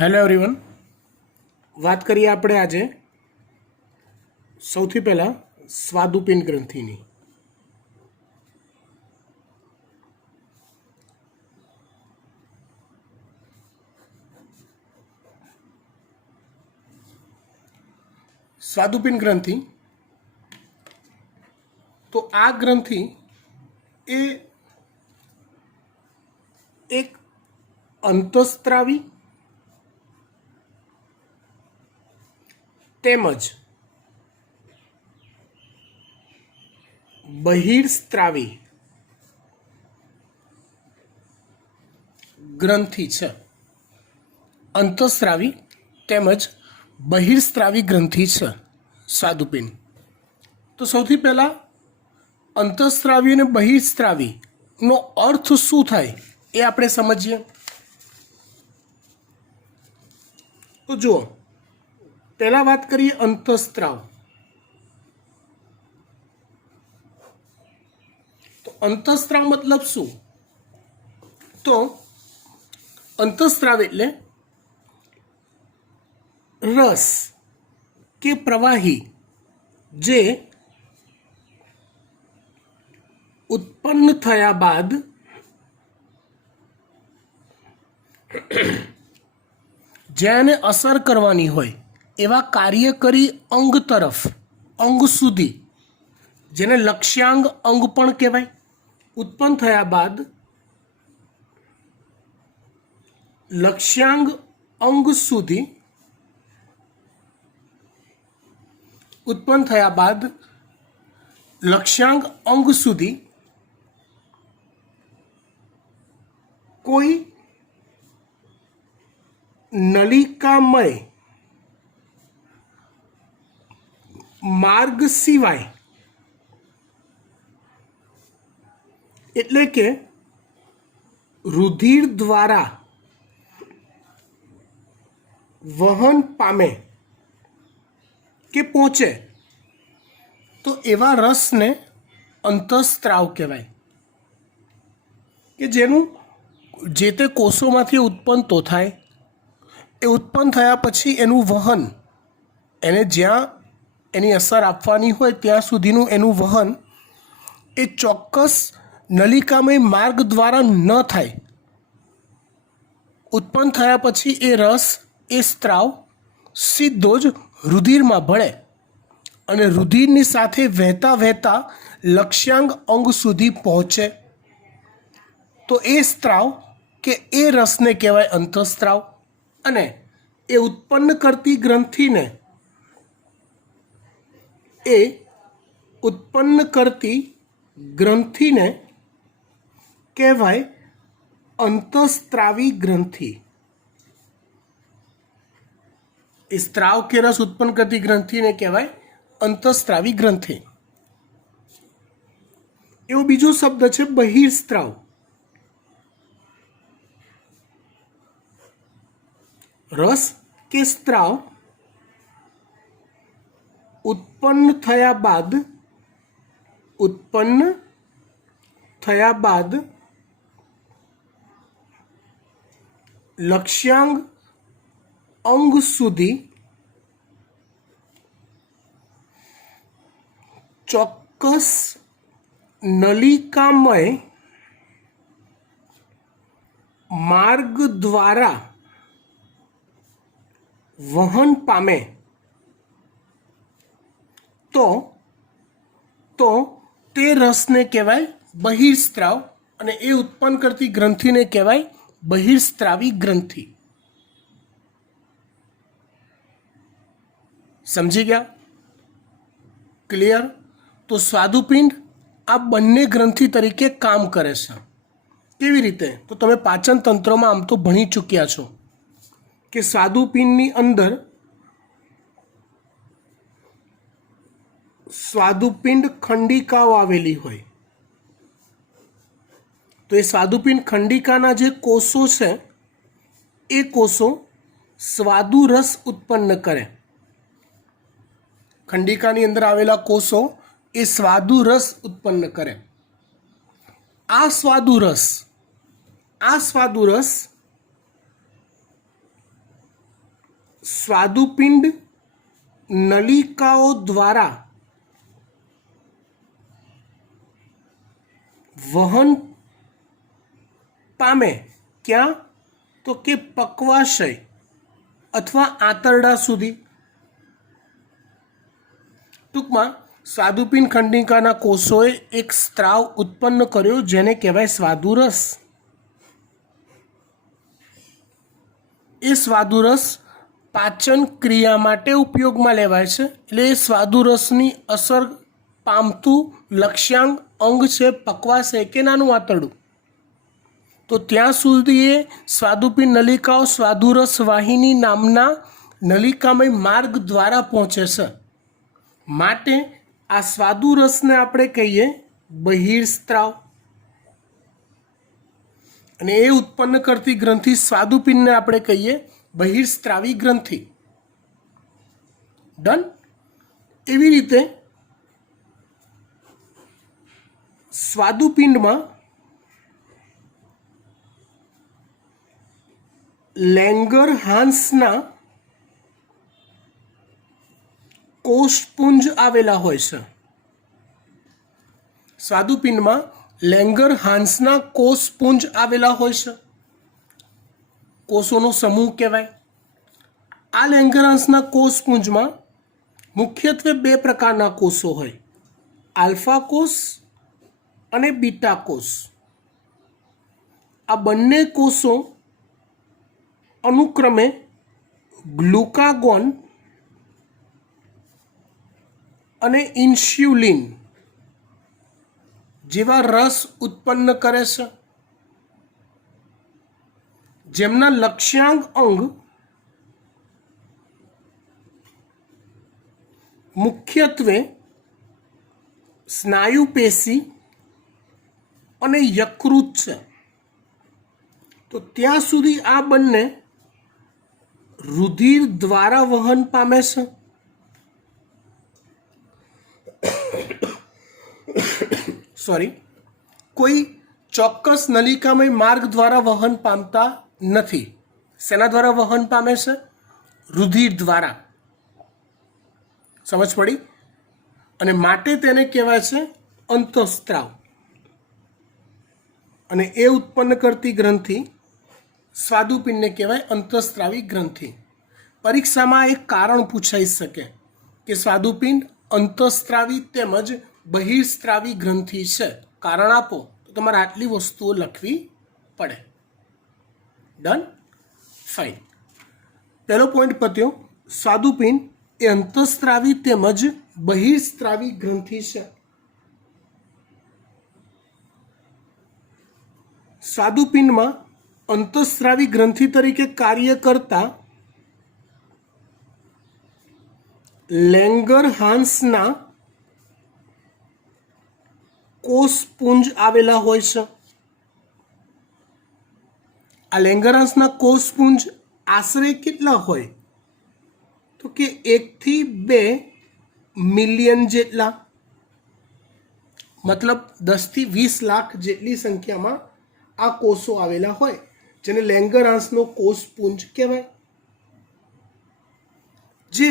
Hello everyone, વાત કરીએ આપણે આજે સૌથી પહેલાં સ્વાદુપિંડ ગ્રંથિની. સ્વાદુપિંડ ગ્રંથિ તો આ ગ્રંથિ એ એક અંતઃસ્ત્રાવી તેમજ બહિર્સ્ત્રાવી ગ્રંથિ છે. અંતઃસ્ત્રાવી તેમજ બહિર્સ્ત્રાવી ગ્રંથિ છે સ્વાદુપિંડ. તો સૌથી પહેલાં અંતઃસ્ત્રાવી અને બહિર્સ્ત્રાવીનો અર્થ શું થાય એ આપણે સમજીએ. તો જુઓ, પહેલાં વાત કરીએ અંતઃસ્ત્રાવ. તો અંતઃસ્ત્રાવ મતલબ શું? તો અંતઃસ્ત્રાવ એટલે રસ કે પ્રવાહી જે ઉત્પન્ન થયા બાદ જેને અસર કરવાની હોય એવા કાર્યકરી અંગ તરફ, અંગ સુધી, જેને લક્ષ્યાંગ અંગ પણ કહેવાય, ઉત્પન્ન થયા બાદ લક્ષ્યાંગ અંગ સુધી, ઉત્પન્ન થયા બાદ લક્ષ્યાંગ અંગ સુધી કોઈ નલિકામય માર્ગ સિવાય, એટલે કે રુધિર દ્વારા વહન પામે કે પહોંચે તો એવા રસને અંતઃસ્ત્રાવ કહેવાય, કે જેનું જે તે કોષોમાંથી ઉત્પન્ન તો થાય, એ ઉત્પન્ન થયા પછી એનું વહન, એને જ્યાં એની અસર આપવાની હોય ત્યાં સુધીનું એનું વહન એ ચોક્કસ નલિકામય માર્ગ દ્વારા ન થાય. ઉત્પન્ન થયા પછી એ રસ, એ સ્ત્રાવ સીધો જ રુધિરમાં ભળે અને રુધિરની સાથે વહેતા વહેતા લક્ષ્યાંગ અંગ સુધી પહોંચે તો એ સ્ત્રાવ કે એ રસને કહેવાય અંતઃસ્ત્રાવ. અને એ ઉત્પન્ન કરતી ગ્રંથિને, એ ઉત્પન્ન કરતી ગ્રંથિને કહેવાય અંતઃસ્ત્રાવી ગ્રંથિ. એ સ્ત્રાવ કે રસ ઉત્પન્ન કરતી ગ્રંથિને કહેવાય અંતઃસ્ત્રાવી ગ્રંથિ. એવો બીજો શબ્દ છે બહિર્સ્ત્રાવ. રસ કે સ્ત્રાવ ઉત્પન્ન થયા બાદ લક્ષ્યાંગ અંગ સુધી ચોક્કસ નલિકામય માર્ગ દ્વારા વહન પામે તો તે રસને કહેવાય બહિર્સ્ત્રાવ અને એ ઉત્પન્ન કરતી ગ્રંથિને કહેવાય બહિર્સ્ત્રાવી ગ્રંથિ. સમજી ગયા? ક્લિયર? તો સ્વાદુપિંડ આ બંને ગ્રંથિ તરીકે કામ કરે છે. કેવી રીતે? તો તમે પાચન તંત્રમાં આમ તો ભણી ચૂક્યા છો કે સ્વાદુપિંડની અંદર સ્વાદુપિંડ ખંડિકાઓ આવેલી હોય. તો એ સ્વાદુપિંડ ખંડિકાના જે કોષો છે એ કોષો સ્વાદુરસ ઉત્પન્ન કરે. ખંડિકાની અંદર આવેલા કોષો એ સ્વાદુરસ ઉત્પન્ન કરે. આ સ્વાદુરસ સ્વાદુપિંડ નલિકાઓ દ્વારા વહન પામે, ક્યાં? તો કે પક્વાશય અથવા આંતરડા સુધી. ટૂંકમાં સ્વાદુપિંડ ખંડિકાના કોષોએ એક સ્ત્રાવ ઉત્પન્ન કર્યો જેને કહેવાય સ્વાદુરસ. એ સ્વાદુરસ પાચન ક્રિયા માટે ઉપયોગમાં લેવાય છે. એટલે એ સ્વાદુરસની અસર પામતું લક્ષ્યાંગ અંગ છે પક્વાશય કે નાનું આંતરડું. તો ત્યાં સુધી એ સ્વાદુપિંડ નલિકાઓ સ્વાદુરસ વાહિની નામના નલિકામય માર્ગ દ્વારા પહોંચે છે. માટે આ સ્વાદુરસને આપણે કહીએ બહિર્સ્ત્રાવ. અને એ ઉત્પન્ન કરતી ગ્રંથિ સ્વાદુપિંડને આપણે કહીએ બહિર્સ્ત્રાવી ગ્રંથિ. ડન. એવી રીતે સ્વાદુપિંડમાં લેંગરહાન્સના કોષપુંજ આવેલા હોય છે. સ્વાદુપિંડમાં લેંગરહાન્સના કોષપુંજ આવેલા હોય છે. કોષોનો સમૂહ કહેવાય. આ લેંગરહાન્સના કોષપુંજમાં મુખ્યત્વે બે પ્રકારના કોષો હોય, આલ્ફા કોષ અને બીટા કોષ. આ બંને કોષો અનુક્રમે ગ્લુકાગોન અને ઇન્સ્યુલિન જેવા રસ ઉત્પન્ન કરે છે, જેમના લક્ષ્યાંગ અંગ મુખ્યત્વે સ્નાયુ પેશી અને યકૃત છે. તો ત્યાં સુધી આ બંને રુધિર દ્વારા વહન પામે છે. કોઈ ચોક્કસ નલિકામય માર્ગ દ્વારા વહન પામતા નથી. શેના દ્વારા વહન પામે છે? રુધિર દ્વારા. સમજ પડી? અને માટે તેને કહેવાય છે અંતઃસ્ત્રાવ. અને એ ઉત્પન્ન કરતી ગ્રંથિ સ્વાદુપિંડને કહેવાય અંતઃસ્ત્રાવી ગ્રંથિ. પરીક્ષામાં એક કારણ પૂછાઈ શકે કે સ્વાદુપિંડ અંતઃસ્ત્રાવી તેમજ બહિર્સ્ત્રાવી ગ્રંથિ છે, કારણ આપો, તો તમારે આટલી વસ્તુઓ લખવી પડે. ડન. ફાઇન. પહેલો પોઈન્ટ પત્યો. સ્વાદુપિંડ એ અંતઃસ્ત્રાવી તેમજ બહિર્સ્ત્રાવી ગ્રંથિ છે. સ્વાદુપિંડમાં અંતઃસ્ત્રાવી ગ્રંથિ તરીકે કાર્ય કરતા લેંગરહાન્સના કોષપુંજ આવેલા હોય છે. આ લેંગરહાન્સના કોષપુંજ આશરે કેટલા હોય? તો કે 1 થી 2 મિલિયન જેટલા, મતલબ 10 થી 20 લાખ જેટલી સંખ્યામાં આ કોષો આવેલા હોય, જેને લેંગરહાન્સનો કોષપુંજ કહેવાય. જે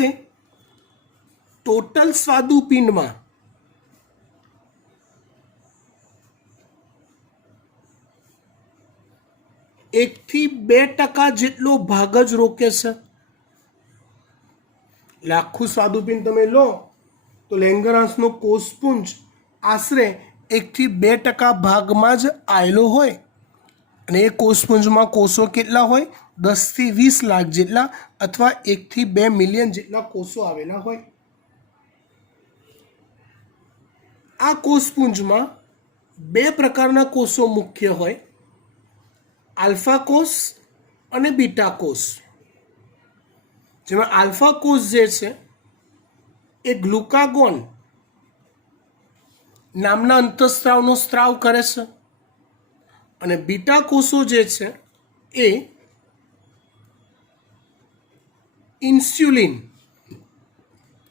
ટોટલ સ્વાદુપિંડમાં 1 થી 2% જેટલો ભાગ જ રોકે છે. એટલે આખું સ્વાદુપિંડ તમે લો તો લેંગરહાન્સનો કોષપુંજ આશરે 1 થી 2% ભાગમાં જ આવેલો હોય. અને એ કોષપુંજમાં કોષો કેટલા હોય? 10 થી 20 લાખ જેટલા અથવા 1 થી 2 મિલિયન જેટલા કોષો આવેલા હોય. આ કોષપુંજમાં બે પ્રકારના કોષો મુખ્ય હોય, આલ્ફા કોષ અને બીટા કોષ. જેમાં આલ્ફા કોષ જે છે એ ગ્લુકાગોન નામના અંતઃસ્ત્રાવનો સ્ત્રાવ કરે છે, અને બીટા કોષો જે છે એ ઇન્સ્યુલિન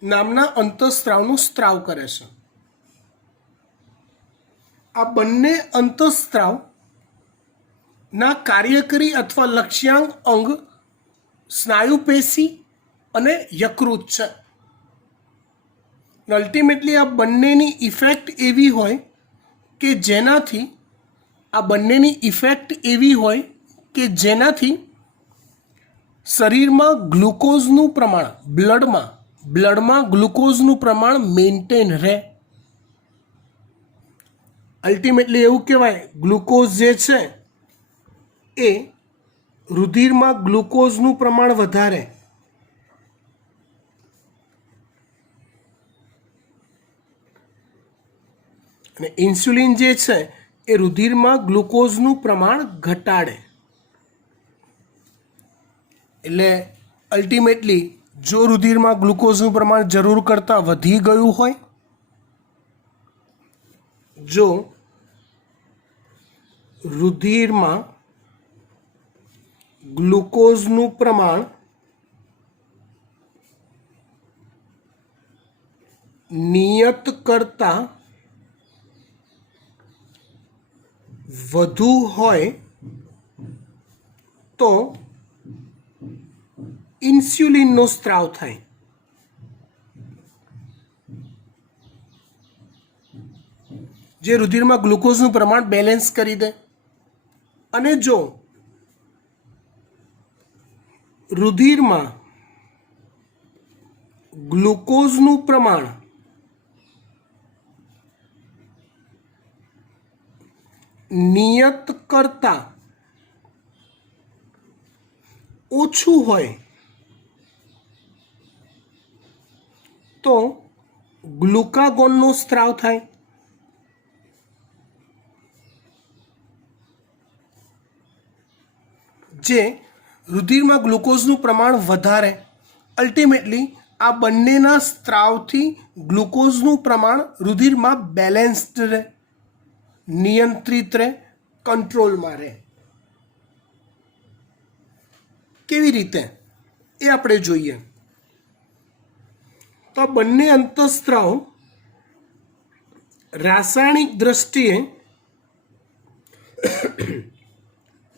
નામના અંતઃસ્ત્રાવનો સ્ત્રાવ કરે છે. આ બંને અંતઃસ્ત્રાવ ના કાર્યકરી અથવા લક્ષ્યાંગ અંગ સ્નાયુ પેશી અને યકૃત છે. અલ્ટિમેટલી આ બંનેની ઇફેક્ટ એવી હોય કે જેનાથી શરીરમાં ગ્લુકોઝનું પ્રમાણ બ્લડમાં ગ્લુકોઝનું પ્રમાણ મેન્ટેન રહે. અલ્ટિમેટલી એવું કહેવાય ગ્લુકોઝ જે છે એ રુધિરમાં ગ્લુકોઝનું પ્રમાણ વધારે અને ઇન્સ્યુલિન જે છે એ રુધિરમાં ગ્લુકોઝનું પ્રમાણ ઘટાડે. એટલે અલ્ટિમેટલી જો રુધિરમાં ગ્લુકોઝનું પ્રમાણ જરૂર કરતાં વધી ગયું હોય, જો રુધિરમાં ગ્લુકોઝનું પ્રમાણ નિયત કરતાં વધુ હોય તો ઇન્સ્યુલિનનો સ્ત્રાવ થાય. જે રુધિરમાં ગ્લુકોઝનું પ્રમાણ બેલેન્સ કરી દે. અને જો રુધિરમાં ગ્લુકોઝનું પ્રમાણ નિયત કરતાં ઓછું હોય તો ગ્લુકાગોનનો સ્ત્રાવ થાય. જે રુધિરમાં ગ્લુકોઝનું પ્રમાણ વધારે. અલ્ટિમેટલી આ બંનેના સ્ત્રાવથી ગ્લુકોઝનું પ્રમાણ રુધિરમાં બેલેન્સ્ડ રહે, નિયંત્રિત રહે, કંટ્રોલમાં રહે. કેવી રીતે એ આપણે જોઈએ. તો આ બંને અંતઃસ્ત્રાવ રાસાયણિક દ્રષ્ટિએ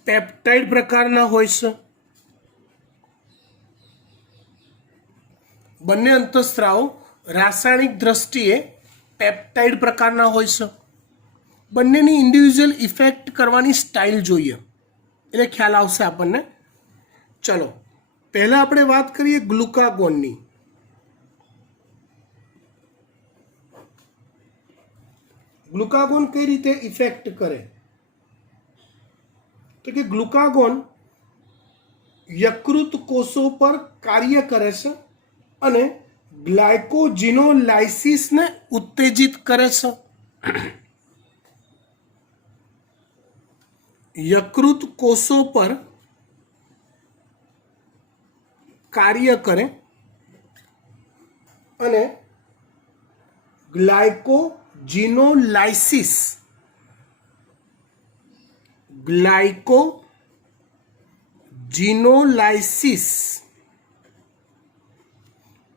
પેપ્ટાઇડ પ્રકારના હોય છે. બંને અંતઃસ્ત્રાવ રાસાયણિક દ્રષ્ટિએ પેપ્ટાઇડ પ્રકારના હોય છે. બંનેની ઇન્ડિવિજ્યુઅલ ઇફેક્ટ કરવાની સ્ટાઇલ જોઈએ એટલે ખ્યાલ આવશે આપણને. ચલો પહેલાં આપણે વાત કરીએ ગ્લુકાગોનની. ગ્લુકાગોન કઈ રીતે ઇફેક્ટ કરે? તો કે ગ્લુકાગોન યકૃત કોષો પર કાર્ય કરે છે અને ગ્લાયકોજિનોલાઇસિસને ઉત્તેજિત કરે છે. યકૃત કોષો પર કાર્ય કરે અને ગ્લાયકોજિનોલાઇસિસ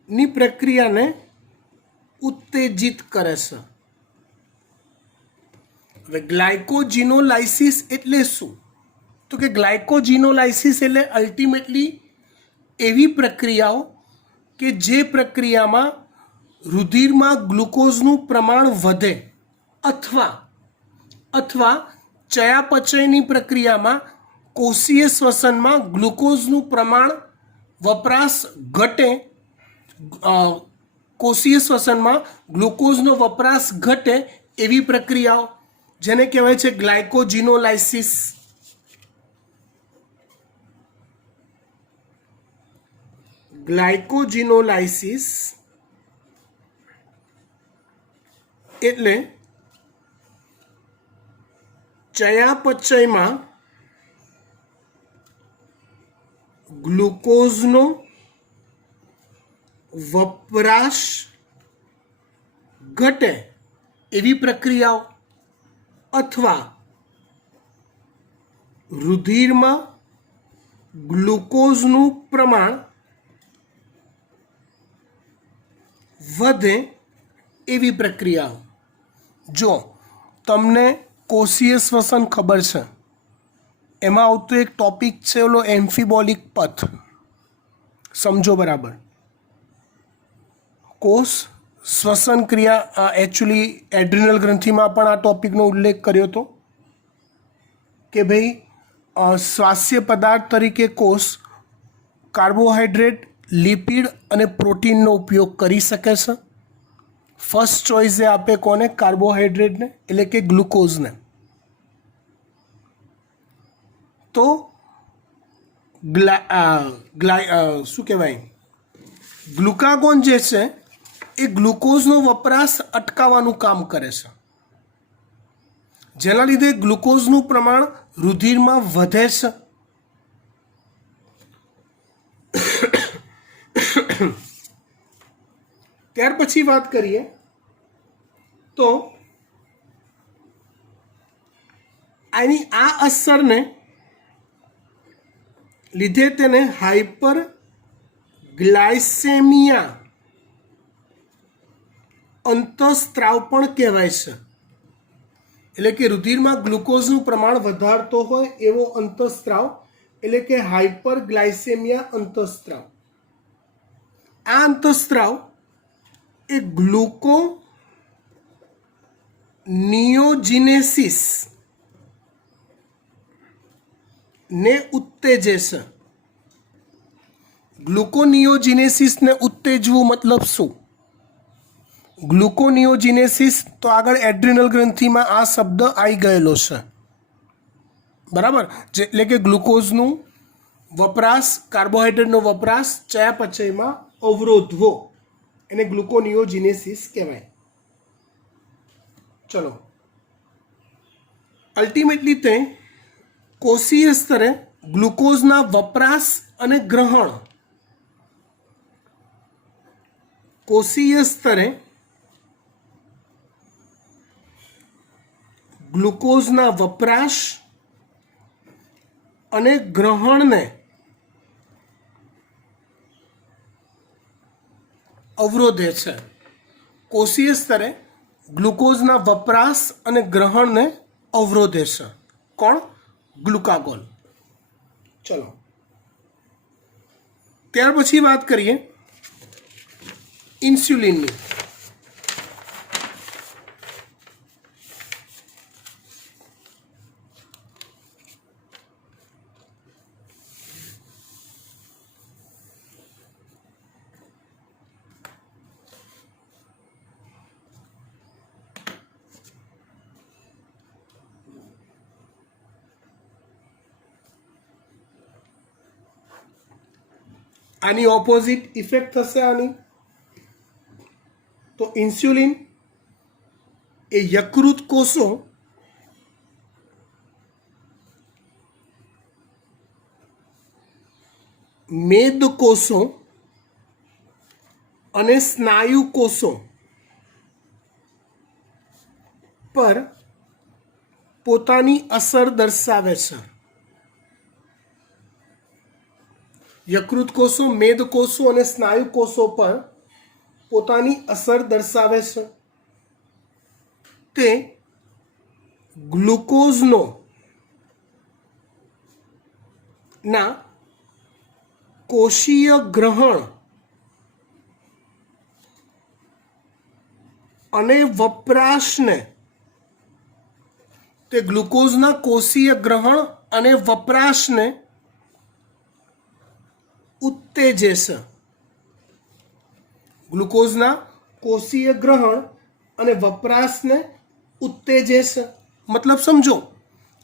ની પ્રક્રિયાને ઉત્તેજિત કરે છે. હવે ગ્લાયકોજિનોલાઇસિસ એટલે શું? તો કે ગ્લાયકોજિનોલાઇસિસ એટલે અલ્ટિમેટલી એવી પ્રક્રિયાઓ કે જે પ્રક્રિયામાં રુધિરમાં ગ્લુકોઝનું પ્રમાણ વધે અથવા ચયાપચયની પ્રક્રિયામાં કોષીય શ્વસનમાં ગ્લુકોઝનું પ્રમાણ વપરાશ ઘટે, કોષીય શ્વસનમાં ગ્લુકોઝનો વપરાશ ઘટે એવી પ્રક્રિયાઓ જેને કહેવાય છે ગ્લાયકોજિનોલાઇસિસ. ગ્લાયકોજિનોલાઇસિસ એટલે ચયાપચયમાં ગ્લુકોઝનો વપરાશ ઘટે એવી પ્રક્રિયાઓ અથવા રુધિરમાં ગ્લુકોઝનું પ્રમાણ વધે એવી પ્રક્રિયાઓ. જો તમને કોષીય શ્વસન ખબર છે, એમાં આવતો એક ટોપિક છે ઓલો એમ્ફીબોલિક પથ, સમજો બરાબર. કોષ શ્વસન ક્રિયા એકચ્યુઅલી એડ્રિનલ ગ્રંથિમાં પણ આ ટોપિકનો ઉલ્લેખ કર્યો હતો કે ભાઈ સ્વાસ્થ્ય પદાર્થ તરીકે કોષ કાર્બોહાઈડ્રેટ, લિપિડ અને પ્રોટીનનો ઉપયોગ કરી શકે છે. ફર્સ્ટ ચોઇસ એ આપે કોને? કાર્બોહાઈડ્રેટને, એટલે કે ગ્લુકોઝને. તો શું કહેવાય, ગ્લુકાગોન જે છે એ ગ્લુકોઝનો વપરાશ અટકાવવાનું કામ કરે છે, જેના લીધે ગ્લુકોઝનું પ્રમાણ રુધિરમાં વધે છે. ત્યાર પછી વાત કરીએ તો આની આ અસરને લીધે તેને હાઇપર ગ્લાયસેમિયા અંતઃસ્ત્રાવ પણ કહેવાય છે. એટલે કે રુધિરમાં ગ્લુકોઝનું પ્રમાણ વધારતો હોય એવો અંતઃસ્ત્રાવ, એટલે કે હાઇપર ગ્લાયસેમિયા અંતઃસ્ત્રાવ. આ અંતઃસ્ત્રાવ એ ગ્લુકોનિયોજિનેસિસ ને ઉત્તેજે છે. ગ્લુકોનિયોજિનેસિસને ઉત્તેજવું મતલબ શું? ગ્લુકોનિયોજિનેસિસ તો આગળ એડ્રિનલ ગ્રંથિમાં આ શબ્દ આવી ગયેલો છે, બરાબર. એટલે કે ગ્લુકોઝનું વપરાશ, કાર્બોહાઈડ્રેટનો વપરાશ ચયાપચયમાં અવરોધવો, એને ગ્લુકોનિયોજિનેસિસ કહેવાય. ચલો, અલ્ટિમેટલી તે કોષીય સ્તરે ગ્લુકોઝના વપરાશ અને ગ્રહણ, કોષીય સ્તરે ગ્લુકોઝના વપરાશ અને ગ્રહણને અવરોધે છે. કોષીય સ્તરે ગ્લુકોઝના વપરાશ અને ગ્રહણને અવરોધે છે. કોણ? ગ્લુકાગોન. ચલો, ત્યાર પછી વાત કરીએ ઇન્સ્યુલિનની. આની ઓપોઝિટ ઇફેક્ટ થશે આની. તો ઇન્સ્યુલિન એ યકૃત કોષો મેદ કોષો અને સ્નાયુ કોષો પર પોતાની અસર દર્શાવે છે. યકૃત કોષો, મેદ કોષો અને સ્નાયુ કોષો પર પોતાની અસર દર્શાવે છે. તે ગ્લુકોઝનો ના કોષીય ગ્રહણ અને વપરાશને, તે ગ્લુકોઝના કોષીય ગ્રહણ અને વપરાશને ઉત્તેજે છે. ગ્લુકોઝના કોષીય ગ્રહણ અને વપરાશને ઉત્તેજે છે. મતલબ સમજો,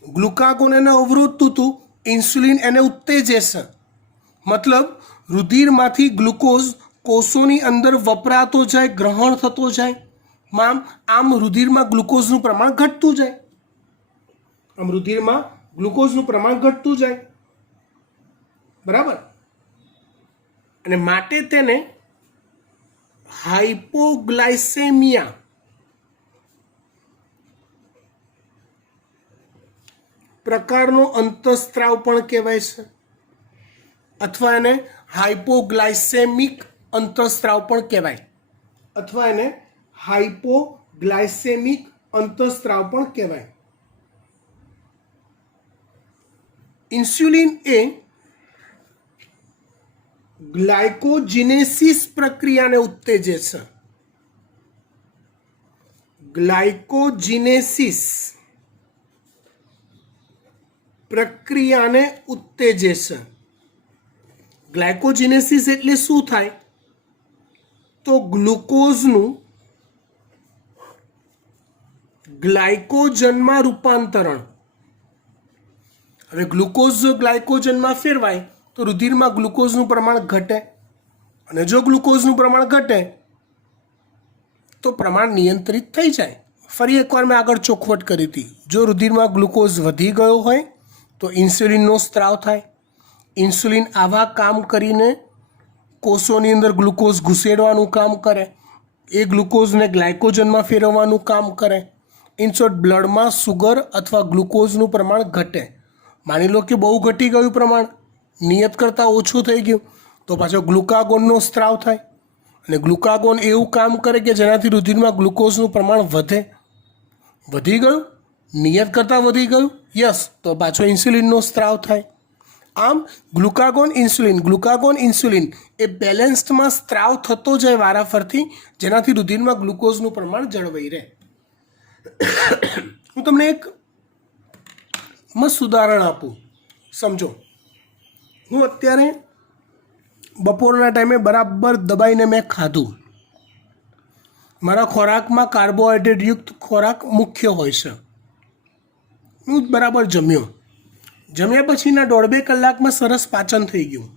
ગ્લુકાગોન એને અવરોધતું હતું, ઇન્સ્યુલિન એને ઉત્તેજે છે. મતલબ રુધિરમાંથી ગ્લુકોઝ કોષોની અંદર વપરાતો જાય, ગ્રહણ થતો જાય. આમ રુધિરમાં ગ્લુકોઝનું પ્રમાણ ઘટતું જાય. બરાબર. અને માટે તેને હાઇપોગ્લાયસેમિયા પ્રકારનો અંતઃસ્ત્રાવ પણ કહેવાય છે, અથવા એને હાઇપોગ્લાયસેમિક અંતઃસ્ત્રાવ પણ કહેવાય, અથવા એને હાઇપોગ્લાયસેમિક અંતઃસ્ત્રાવ પણ કહેવાય. ઇન્સ્યુલિન એ ગ્લાયકોજિનેસિસ પ્રક્રિયાને ઉત્તેજે છે. ગ્લાયકોજિનેસિસ પ્રક્રિયાને ઉત્તેજે છે. ગ્લાયકોજિનેસિસ એટલે શું થાય? તો ગ્લુકોઝનું ગ્લાયકોજનમાં રૂપાંતરણ. હવે ગ્લુકોઝ જો ગ્લાયકોજનમાં ફેરવાય તો રુધિરમાં ગ્લુકોઝનું પ્રમાણ ઘટે, અને જો ગ્લુકોઝનું પ્રમાણ ઘટે તો પ્રમાણ નિયંત્રિત થઈ જાય. ફરી એકવાર મેં આગળ ચોખવટ કરી હતી, જો રુધિરમાં ગ્લુકોઝ વધી ગયો હોય તો ઇન્સ્યુલિનનો સ્ત્રાવ થાય. ઇન્સ્યુલિન આવા કામ કરીને કોષોની અંદર ગ્લુકોઝ ઘુસેડવાનું કામ કરે, એ ગ્લુકોઝને ગ્લાયકોજનમાં ફેરવવાનું કામ કરે. ઇન શોર્ટ, બ્લડમાં સુગર અથવા ગ્લુકોઝનું પ્રમાણ ઘટે. માની લો કે બહુ ઘટી ગયું પ્રમાણ, નિયત કરતાં ઓછું થઈ ગયું, તો પાછો ગ્લુકાગોનનો સ્ત્રાવ થાય, અને ગ્લુકાગોન એવું કામ કરે કે જેનાથી રુધિરમાં ગ્લુકોઝનું પ્રમાણ વધે. વધી ગયું, નિયત કરતાં વધી ગયું, યસ, તો પાછો ઇન્સ્યુલિનનો સ્ત્રાવ થાય. આમ ગ્લુકાગોન ઇન્સ્યુલિન એ બેલેન્સ્ડમાં સ્ત્રાવ થતો જાય વારાફરતી, જેનાથી રુધિરમાં ગ્લુકોઝનું પ્રમાણ જળવાઈ રહે. હું તમને એક મસ્ત ઉદાહરણ આપું, સમજો. હું અત્યારે બપોરના ટાઈમે બરાબર દબાઈને મેં ખાધું. મારા ખોરાકમાં કાર્બોહાઈડ્રેટ યુક્ત ખોરાક મુખ્ય હોય છે. હું બરાબર જમ્યો. જમ્યા પછીના 1.5-2 કલાકમાં સરસ પાચન થઈ ગયું.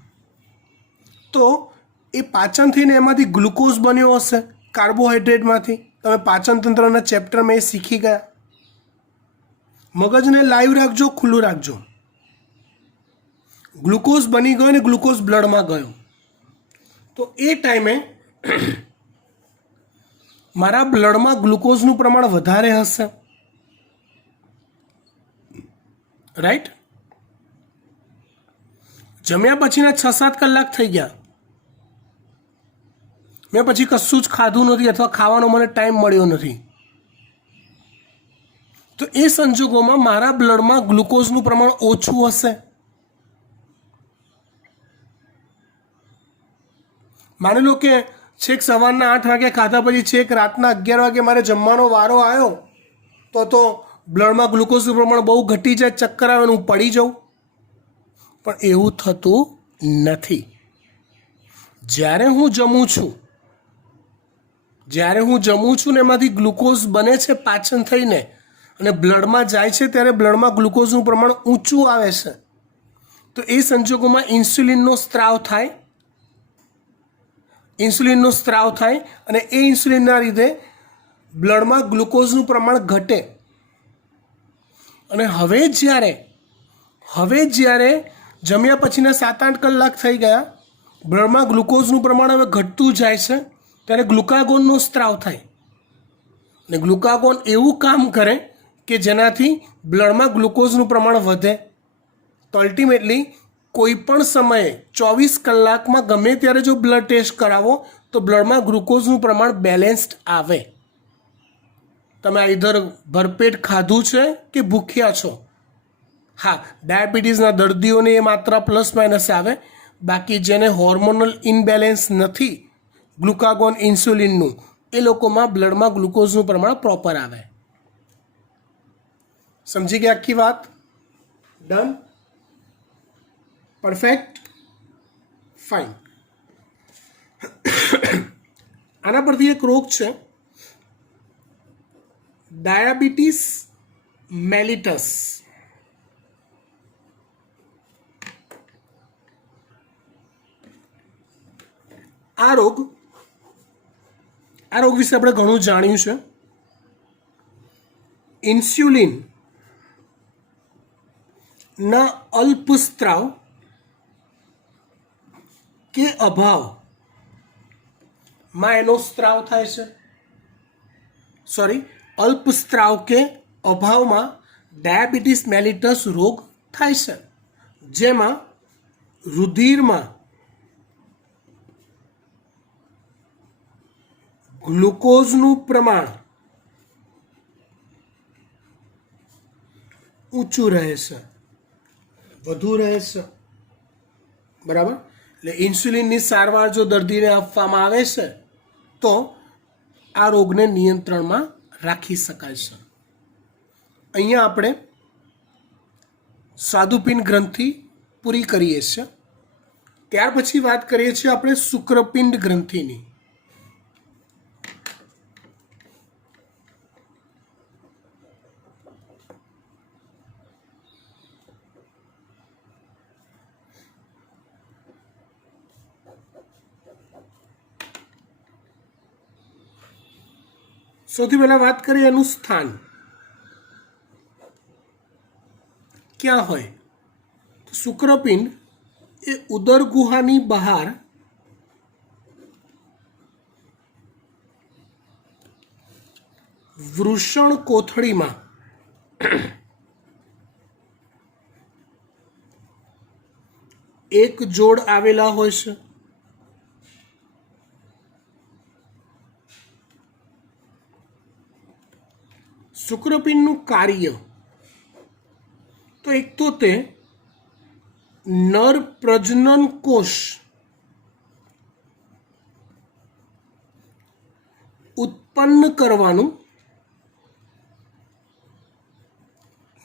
તો એ પાચન થઈને એમાંથી ગ્લુકોઝ બન્યો હશે કાર્બોહાઈડ્રેટમાંથી. તમે પાચન તંત્રના ચેપ્ટરમાં એ શીખી ગયા. મગજને લાઈવ રાખજો, ખુલ્લું રાખજો. ગ્લુકોઝ બની ગયો ને ગ્લુકોઝ બ્લડમાં ગયો, તો એ ટાઈમે મારા બ્લડમાં ગ્લુકોઝનું પ્રમાણ વધારે હશે, રાઈટ? જમ્યા પછીના 6-7 કલાક થઈ ગયા, મેં પછી કશું જ ખાધું નથી અથવા ખાવાનો મને ટાઈમ મળ્યો નથી, તો એ સંજોગોમાં મારા બ્લડમાં ગ્લુકોઝનું પ્રમાણ ઓછું હશે. માની લો કે છેક સવારના 8 વાગે ખાધા પછી છેક રાતના 11 વાગે મારે જમવાનો વારો આવ્યો, તો બ્લડમાં ગ્લુકોઝનું પ્રમાણ બહુ ઘટી જાય, ચક્કર આવે, હું પડી જાઉં. પણ એવું થતું નથી. જ્યારે હું જમું છું ને એમાંથી ગ્લુકોઝ બને છે પાચન થઈને અને બ્લડમાં જાય છે, ત્યારે બ્લડમાં ગ્લુકોઝનું પ્રમાણ ઊંચું આવે છે. તો એ સંજોગોમાં ઇન્સ્યુલિનનો સ્ત્રાવ થાય અને એ ઇન્સ્યુલિનના લીધે બ્લડમાં ગ્લુકોઝનું પ્રમાણ ઘટે. અને હવે જ્યારે જમ્યા પછીના 7-8 કલાક થઈ ગયા, બ્લડમાં ગ્લુકોઝનું પ્રમાણ હવે ઘટતું જાય છે, ત્યારે ગ્લુકાગોનનો સ્ત્રાવ થાય. અને ગ્લુકાગોન એવું કામ કરે કે જેનાથી બ્લડમાં ગ્લુકોઝનું પ્રમાણ વધે. તો અલ્ટિમેટલી કોઈ પણ સમયે 24 કલાકમાં ગમે ત્યારે જો બ્લડ ટેસ્ટ કરાવો તો બ્લડમાં ગ્લુકોઝનું પ્રમાણ બેલેન્સ્ડ આવે. તમે આઈધર ભરપેટ ખાધું છે કે ભૂખ્યા છો. હા, ડાયાબિટીસના દર્દીઓને એ માત્રા પ્લસ માઇનસ આવે, બાકી જેને હોર્મોનલ ઇનબેલેન્સ નથી ગ્લુકાગોન ઇન્સ્યુલિનનું, એ લોકોમાં બ્લડમાં ગ્લુકોઝનું પ્રમાણ પ્રોપર આવે. સમજી ગયા આખી વાત? ડન? પરફેક્ટ? ફાઇન. આના પરથી એક રોગ છે ડાયાબિટીસ મેલિટસ. આ રોગ વિશે આપણે ઘણું જાણ્યું છે. ઇન્સ્યુલિન ના અલ્પસ્ત્રાવ કે અભાવમાં એનો સ્ત્રાવ થાય છે. અલ્પસ્ત્રાવ કે અભાવમાં ડાયાબિટીસ મેલિટસ રોગ થાય છે, જેમાં રુધિરમાં ગ્લુકોઝનું પ્રમાણ ઊંચું રહે છે, વધુ રહે છે, બરાબર? એટલે ઇન્સ્યુલિનની સારવાર જો દર્દીને આપવામાં આવે છે તો આ રોગને નિયંત્રણમાં રાખી શકાય છે. અહીંયા આપણે સ્વાદુપિંડ ગ્રંથિ પૂરી કરીએ છીએ. ત્યાર પછી વાત કરીએ છીએ આપણે શુક્રપિંડ ગ્રંથિની. સૌથી પહેલા વાત કરીએ એનું સ્થાન ક્યાં હોય. તો શુક્રપિંડ એ ઉદર ગુહાની બહાર વૃષણ કોથળીમાં એક જોડ આવેલા હોય છે. શુક્રપિંડનું કાર્ય તો એક તો તે નર પ્રજનન કોષ ઉત્પન્ન કરવાનું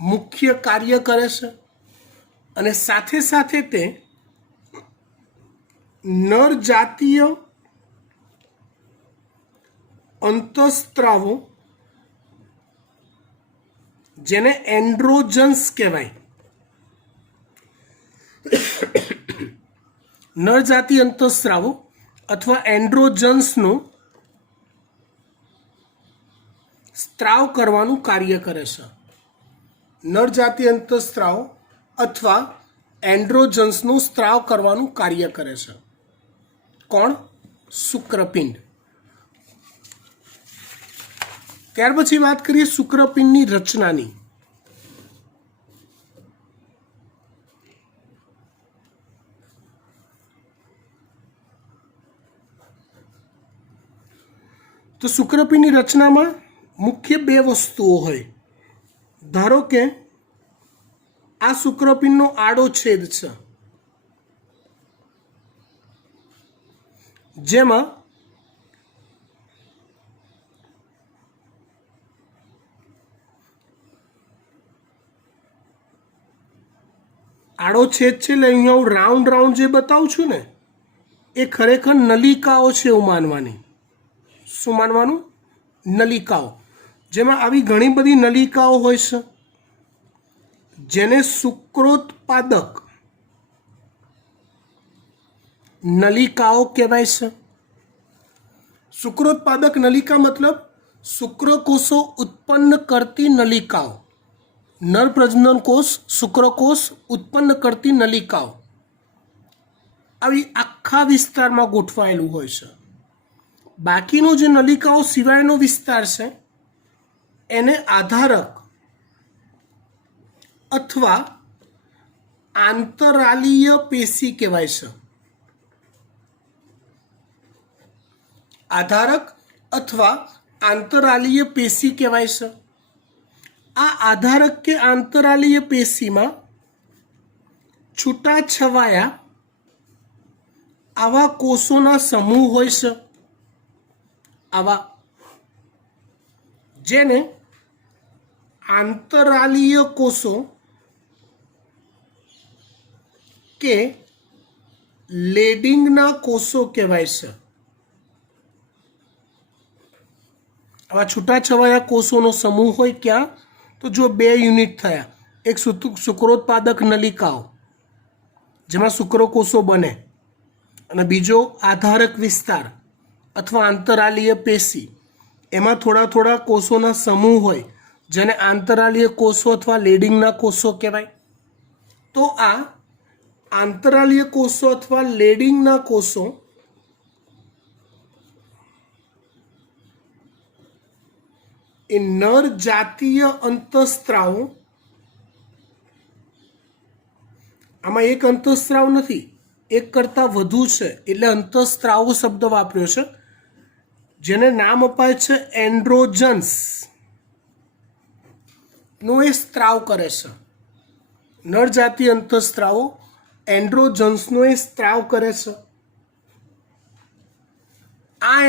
મુખ્ય કાર્ય કરે છે અને સાથે સાથે તે નર જાતીય અંતઃસ્ત્રાવો જેને એન્ડ્રોજન્સ કહેવાય, નરજાતીય અંતઃસ્ત્રાવો અથવા એન્ડ્રોજન્સનો સ્ત્રાવ કરવાનું કાર્ય કરે છે. નરજાતીય અંતઃસ્ત્રાવ અથવા એન્ડ્રોજન્સનો સ્ત્રાવ કરવાનું કાર્ય કરે છે. કોણ? શુક્રપિંડ. ત્યાર પછી વાત કરીએ શુક્રપિંડની રચનાની. તો શુક્રપિંડની રચનામાં મુખ્ય બે વસ્તુઓ હોય. ધારો કે આ શુક્રપિંડનો આડો છેદ છે, જેમાં આડો છેદ છે એટલે અહીંયા હું રાઉન્ડ રાઉન્ડ જે બતાવું છું ને એ ખરેખર નલિકાઓ છે એવું માનવાની. શું માનવાનું? નલિકાઓ. જેમાં આવી ઘણી બધી નલિકાઓ હોય છે જેને શુક્રોત્પાદક નલિકાઓ કહેવાય છે. શુક્રોત્પાદક નલિકા મતલબ શુક્રકોષો ઉત્પન્ન કરતી નલિકાઓ. નર પ્રજનન કોષ શુક્રકોષ ઉત્પન્ન કરતી નલિકાઓ આવી આખા વિસ્તારમાં ગોઠવાયેલું હોય છે. બાકીનો જે નલિકાઓ સિવાયનો વિસ્તાર છે એને આધારક અથવા આંતરાલીય પેશી કહેવાય છે. આધારક અથવા આંતરાલીય પેશી કહેવાય છે. આ આધારક કે આંતરાલીય પેશીમાં છૂટાછવાયા આવા કોષોના સમૂહ હોય છે, આવા જેને આંતરાલીય કોષો કે લેડિંગના કોષો કહેવાય છે. આવા છૂટાછવાયા કોષોનો સમૂહ હોય ક્યાં? તો જો બે યુનિટ થયા, એક શુક્રોત્પાદક નલિકાઓ જેમાં શુક્રકોષો બને અને બીજો આધારક વિસ્તાર અથવા આંતરાલીય પેશી, એમાં થોડા થોડા કોષોના સમૂહ હોય જેને આંતરાલીય કોષો અથવા લેડિંગના કોષો કહેવાય. તો આ આંતરાલીય કોષો અથવા લેડિંગના કોષો એ નર જાતીય અંતઃસ્ત્રાવો, આમાં એક અંતઃસ્ત્રાવ નથી, એક કરતાં વધુ છે એટલે અંતઃસ્ત્રાવો શબ્દ વાપર્યો છે, જેને નામ અપાય છે એન્ડ્રોજન્સ નો એ સ્ત્રાવ કરે છે. નર જાતીય અંતઃસ્ત્રાવો એન્ડ્રોજન્સનો એ સ્ત્રાવ કરે છે. આ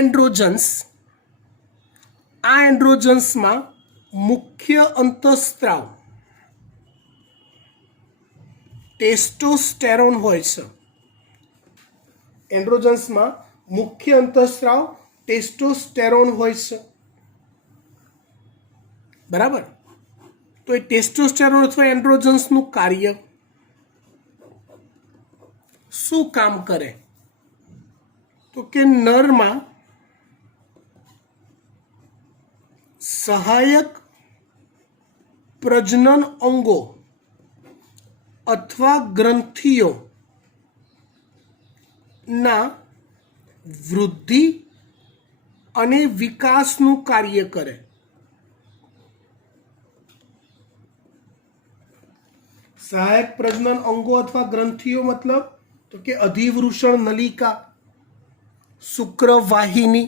એન્ડ્રોજન્સમાં મુખ્ય અંતઃસ્ત્રાવ ટેસ્ટોસ્ટેરોન હોય છે. એન્ડ્રોજન્સમાં મુખ્ય અંતઃસ્ત્રાવ ટેસ્ટોસ્ટેરોન હોય છે. બરાબર. તો એ ટેસ્ટોસ્ટેરોન અથવા એન્ડ્રોજન્સનું કાર્ય શું કામ કરે? તો કે નરમાં સહાયક પ્રજનન અંગો અથવા ગ્રંથિઓ ના વૃદ્ધિ અને વિકાસનું કાર્ય કરે. સહાયક પ્રજનન અંગો અથવા ગ્રંથિઓ મતલબ તો કે અધિવૃષણ નલિકા, શુક્રવાહિની,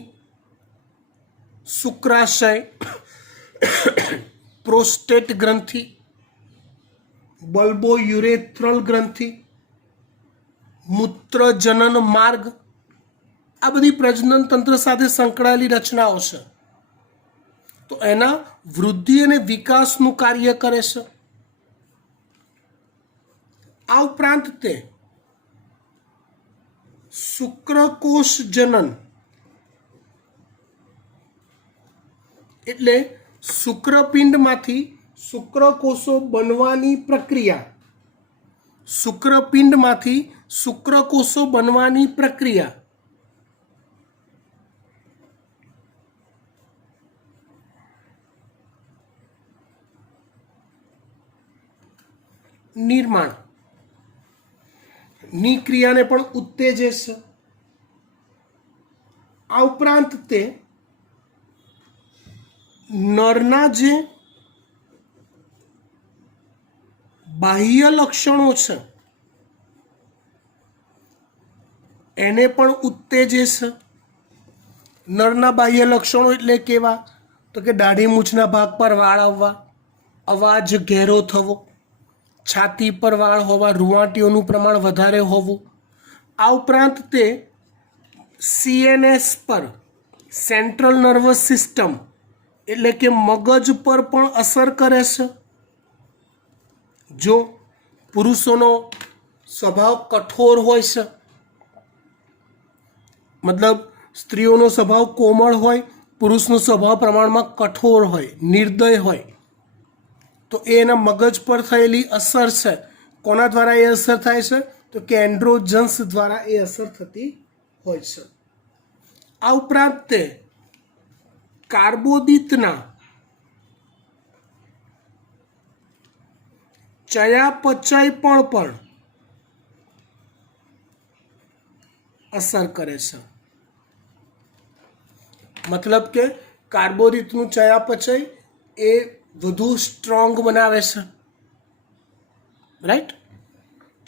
શુક્રાશય, પ્રોસ્ટેટ ગ્રંથિ, બલ્બો યુરેથ્રલ ગ્રંથિ, મૂત્રજનન માર્ગ, આ બધી પ્રજનન તંત્ર સાથે સંકળાયેલી રચનાઓ છે. તો એના વૃદ્ધિ અને વિકાસનું કાર્ય કરે છે. આ ઉપરાંત તે શુક્રકોષ જનન એટલે શુક્રપિંડમાંથી શુક્રકોષો બનવાની પ્રક્રિયા, શુક્રપિંડમાંથી શુક્રકોષો બનવાની પ્રક્રિયા, નિર્માણ ની ક્રિયાને પણ ઉત્તેજે છે. આ ઉપરાંત તે નરના જે બાહ્ય લક્ષણો છે એને પણ ઉત્તેજે છે. નરના બાહ્ય લક્ષણો એટલે કેવા? તો કે દાઢી મૂછના ભાગ પર વાળ આવવા, અવાજ ઘેરો થવો, છાતી પર વાળ હોવા, રૂંવાટીઓનું પ્રમાણ વધારે હોવું. આ ઉપરાંત તે CNS પર, સેન્ટ્રલ નર્વસ સિસ્ટમ એટલે કે મગજ પર પણ અસર કરે છે. જો પુરુષોનો સ્વભાવ કઠોર હોય છે, મતલબ સ્ત્રીઓનો સ્વભાવ કોમળ હોય, પુરુષનો સ્વભાવ પ્રમાણમાં કઠોર હોય, નિર્દય હોય, તો એ એના મગજ પર થયેલી અસર છે. કોના દ્વારા એ અસર થાય છે? તો કે એન્ડ્રોજન્સ દ્વારા એ અસર થતી હોય છે. આ ઉપરાંત તે કાર્બોદિતના ચયાપચય પણ અસર કરે છે. મતલબ કે કાર્બોદિતનું ચયાપચય એ વધુ સ્ટ્રોંગ બનાવે છે. રાઈટ.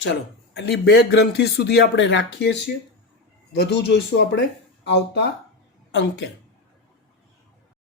ચલો, એટલી 2 ગ્રંથિ સુધી આપણે રાખીએ છીએ. વધુ જોઈશું આપણે આવતા અંકે.